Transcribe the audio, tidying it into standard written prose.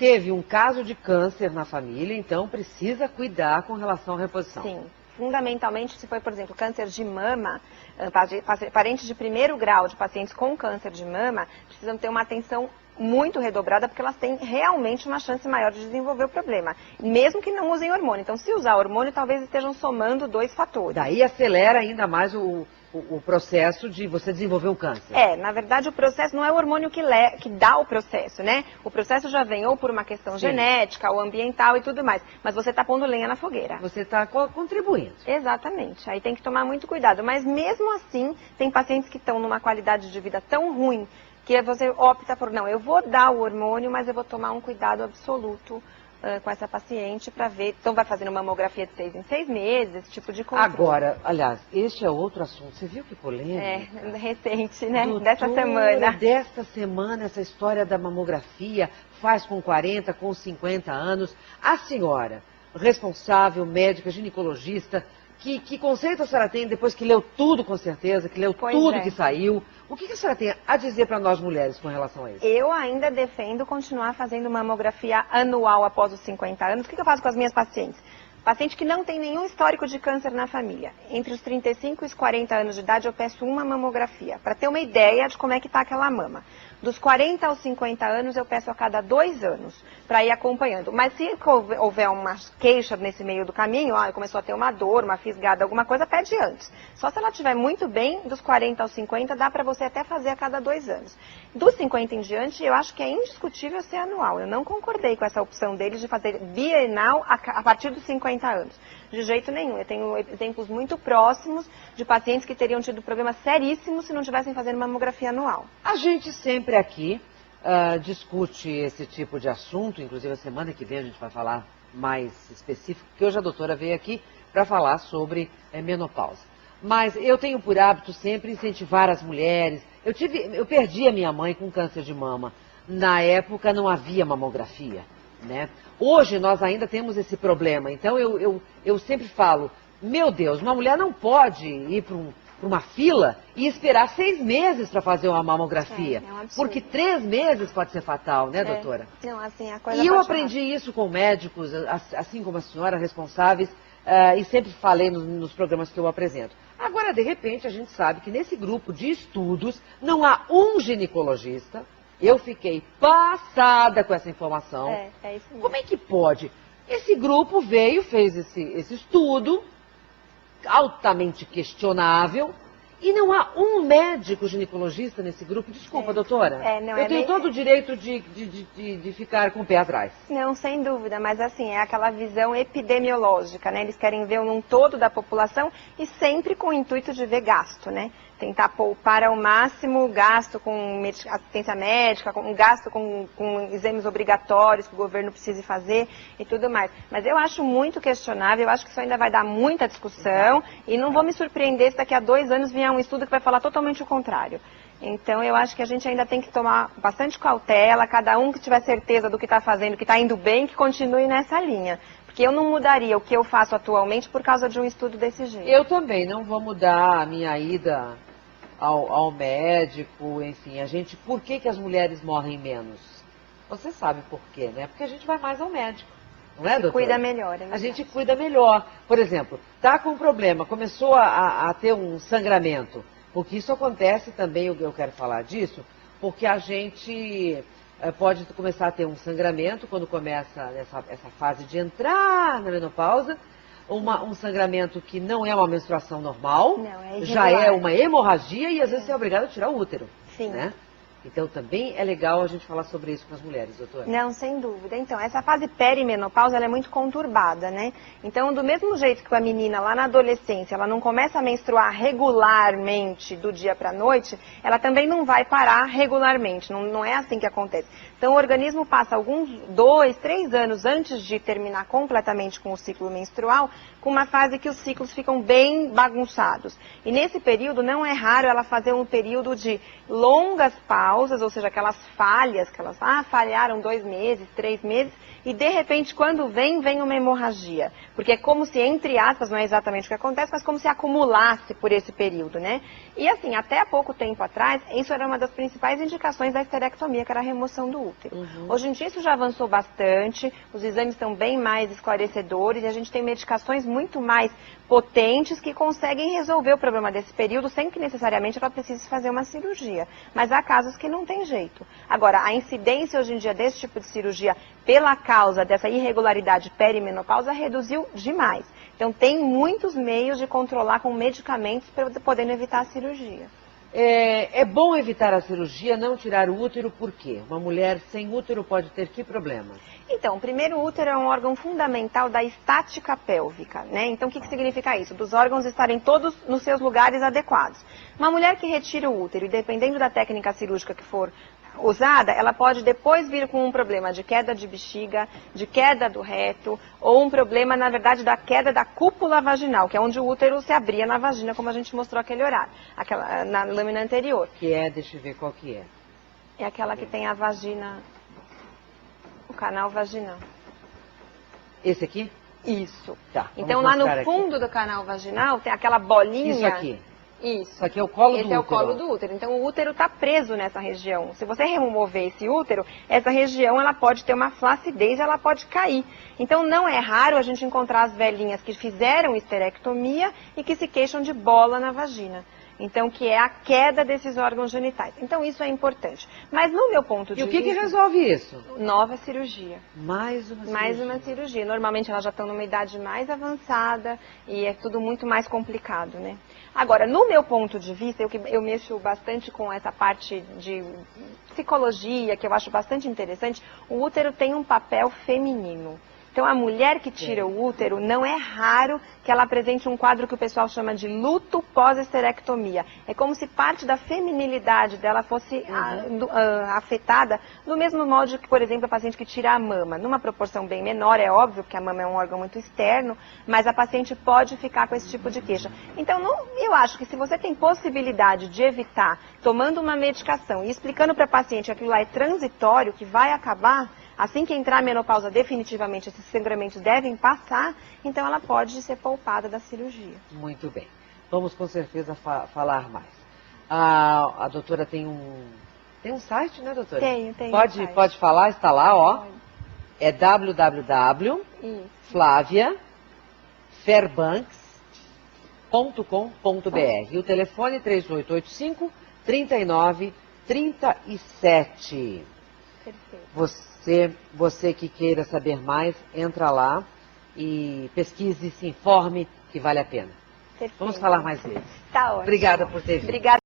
teve um caso de câncer na família, então precisa cuidar com relação à reposição. Sim, fundamentalmente se foi, por exemplo, câncer de mama, parentes de primeiro grau de pacientes com câncer de mama precisam ter uma atenção muito redobrada, porque elas têm realmente uma chance maior de desenvolver o problema, mesmo que não usem hormônio. Então, se usar hormônio, talvez estejam somando 2 fatores. Daí acelera ainda mais o processo de você desenvolver um câncer. Na verdade, o processo não é o hormônio que dá o processo, né? O processo já vem ou por uma questão genética, ou ambiental e tudo mais. Mas você está pondo lenha na fogueira. Você está contribuindo. Exatamente. Aí tem que tomar muito cuidado. Mas mesmo assim, tem pacientes que estão numa qualidade de vida tão ruim que você opta por, não, eu vou dar o hormônio, mas eu vou tomar um cuidado absoluto com essa paciente para ver. Então vai fazendo mamografia de 6 em 6 meses, esse tipo de coisa. Agora, aliás, este é outro assunto. Você viu que polêmica? Recente, né? Doutora, dessa semana. Desta semana, essa história da mamografia, faz com 40, com 50 anos. A senhora, responsável, médica, ginecologista, que conceito a senhora tem depois que leu tudo com certeza, que leu tudo que saiu? O que a senhora tem a dizer para nós mulheres com relação a isso? Eu ainda defendo continuar fazendo mamografia anual após os 50 anos. O que eu faço com as minhas pacientes? Paciente que não tem nenhum histórico de câncer na família. Entre os 35 e os 40 anos de idade, eu peço uma mamografia, para ter uma ideia de como é que está aquela mama. Dos 40 aos 50 anos, eu peço a cada 2 anos, para ir acompanhando. Mas se houver uma queixa nesse meio do caminho, começou a ter uma dor, uma fisgada, alguma coisa, pede antes. Só se ela estiver muito bem, dos 40 aos 50, dá para você até fazer a cada 2 anos. Dos 50 em diante, eu acho que é indiscutível ser anual. Eu não concordei com essa opção deles de fazer bienal a partir dos 50 anos. De jeito nenhum. Eu tenho exemplos muito próximos de pacientes que teriam tido problemas seríssimos se não tivessem fazendo mamografia anual. A gente sempre aqui discute esse tipo de assunto, inclusive a semana que vem a gente vai falar mais específico, porque hoje a doutora veio aqui para falar sobre menopausa. Mas eu tenho por hábito sempre incentivar as mulheres. Eu perdi a minha mãe com câncer de mama. Na época não havia mamografia, né? Hoje nós ainda temos esse problema. Então eu sempre falo, meu Deus, uma mulher não pode ir para uma fila e esperar 6 meses para fazer uma mamografia. É um absurdo. Porque 3 meses pode ser fatal, né, doutora? Não, assim, a coisa E eu aprendi isso com médicos, assim como a senhora, responsáveis, e sempre falei nos programas que eu apresento. Agora, de repente, a gente sabe que nesse grupo de estudos não há um ginecologista. Eu fiquei passada com essa informação. É isso mesmo. Como é que pode? Esse grupo fez esse estudo, altamente questionável, e não há um médico ginecologista nesse grupo. Desculpa, doutora. Eu tenho todo o direito de ficar com o pé atrás. Não, sem dúvida, mas assim, é aquela visão epidemiológica, né? Eles querem ver um todo da população e sempre com o intuito de ver gasto, né? Tentar poupar ao máximo gasto com assistência médica, gasto com exames obrigatórios que o governo precise fazer e tudo mais. Mas eu acho muito questionável, eu acho que isso ainda vai dar muita discussão e não vou me surpreender se daqui a 2 anos vier um estudo que vai falar totalmente o contrário. Então eu acho que a gente ainda tem que tomar bastante cautela, cada um que tiver certeza do que está fazendo, que está indo bem, que continue nessa linha. Porque eu não mudaria o que eu faço atualmente por causa de um estudo desse jeito. Eu também não vou mudar a minha ida ao médico, enfim, por que as mulheres morrem menos? Você sabe por quê, né? Porque a gente vai mais ao médico, não é, doutora? Cuida melhor, A gente cuida melhor. Por exemplo, tá com um problema, começou a ter um sangramento, porque isso acontece também, eu quero falar disso, porque a gente pode começar a ter um sangramento quando começa essa fase de entrar na menopausa, um sangramento que não é uma menstruação normal, já é uma hemorragia e às vezes você é obrigado a tirar o útero. Sim. Né? Então também é legal a gente falar sobre isso com as mulheres, doutora. Não, sem dúvida. Então, essa fase perimenopausa, ela é muito conturbada, né? Então, do mesmo jeito que a menina lá na adolescência, ela não começa a menstruar regularmente do dia para a noite, ela também não vai parar regularmente, não é assim que acontece. Então, o organismo passa alguns 2, 3 anos antes de terminar completamente com o ciclo menstrual, com uma fase que os ciclos ficam bem bagunçados. E nesse período, não é raro ela fazer um período de longas pausas, ou seja, aquelas falhas, falharam 2 meses, 3 meses, e de repente quando vem uma hemorragia. Porque é como se, entre aspas, não é exatamente o que acontece, mas como se acumulasse por esse período, né? E assim, até há pouco tempo atrás, isso era uma das principais indicações da esterectomia, que era a remoção do útero. Hoje em dia isso já avançou bastante, os exames estão bem mais esclarecedores e a gente tem medicações muito mais potentes que conseguem resolver o problema desse período sem que necessariamente ela precise fazer uma cirurgia. Mas há casos que não tem jeito. Agora, a incidência hoje em dia desse tipo de cirurgia pela causa dessa irregularidade perimenopausa reduziu demais. Então tem muitos meios de controlar com medicamentos podendo evitar a cirurgia. É bom evitar a cirurgia, não tirar o útero, por quê? Uma mulher sem útero pode ter que problema? Então, primeiro, o útero é um órgão fundamental da estática pélvica, né? Então, o que significa isso? Dos órgãos estarem todos nos seus lugares adequados. Uma mulher que retira o útero, e dependendo da técnica cirúrgica que for usada, ela pode depois vir com um problema de queda de bexiga, de queda do reto, ou um problema, na verdade, da queda da cúpula vaginal, que é onde o útero se abria na vagina, como a gente mostrou aquele horário, na lâmina anterior. Que é, deixa eu ver qual que é. É aquela que tem a vagina, o canal vaginal. Esse aqui? Isso. Tá. Então, lá no fundo do canal vaginal tem aquela bolinha. Isso aqui. Isso. Isso aqui é o colo do útero. Esse é o colo do útero. Então, o útero está preso nessa região. Se você remover esse útero, essa região ela pode ter uma flacidez, ela pode cair. Então, não é raro a gente encontrar as velhinhas que fizeram esterectomia e que se queixam de bola na vagina. Então, que é a queda desses órgãos genitais. Então, isso é importante. Mas, no meu ponto de vista... E o que resolve isso? Nova cirurgia. Mais uma cirurgia. Mais uma cirurgia. Normalmente, elas já estão numa idade mais avançada e é tudo muito mais complicado, né? Agora, no meu ponto de vista, eu mexo bastante com essa parte de psicologia, que eu acho bastante interessante, o útero tem um papel feminino. Então, a mulher que tira o útero, não é raro que ela apresente um quadro que o pessoal chama de luto pós-esterectomia. É como se parte da feminilidade dela fosse afetada, do mesmo modo que, por exemplo, a paciente que tira a mama. Numa proporção bem menor, é óbvio, porque a mama é um órgão muito externo, mas a paciente pode ficar com esse tipo de queixa. Então, eu acho que se você tem possibilidade de evitar, tomando uma medicação e explicando para a paciente que aquilo lá é transitório, que vai acabar... Assim que entrar a menopausa, definitivamente esses sangramentos devem passar, então ela pode ser poupada da cirurgia. Muito bem. Vamos com certeza falar mais. A doutora tem um site, né, doutora? Tem. Pode falar, está lá, ó. Pode. É www.flaviafairbanks.com.br. E o telefone 3885-3937. Perfeito. Você que queira saber mais, entra lá e pesquise, se informe, que vale a pena. Perfeito. Vamos falar mais vezes. Tá ótimo. Obrigada por ter vindo. Obrigada.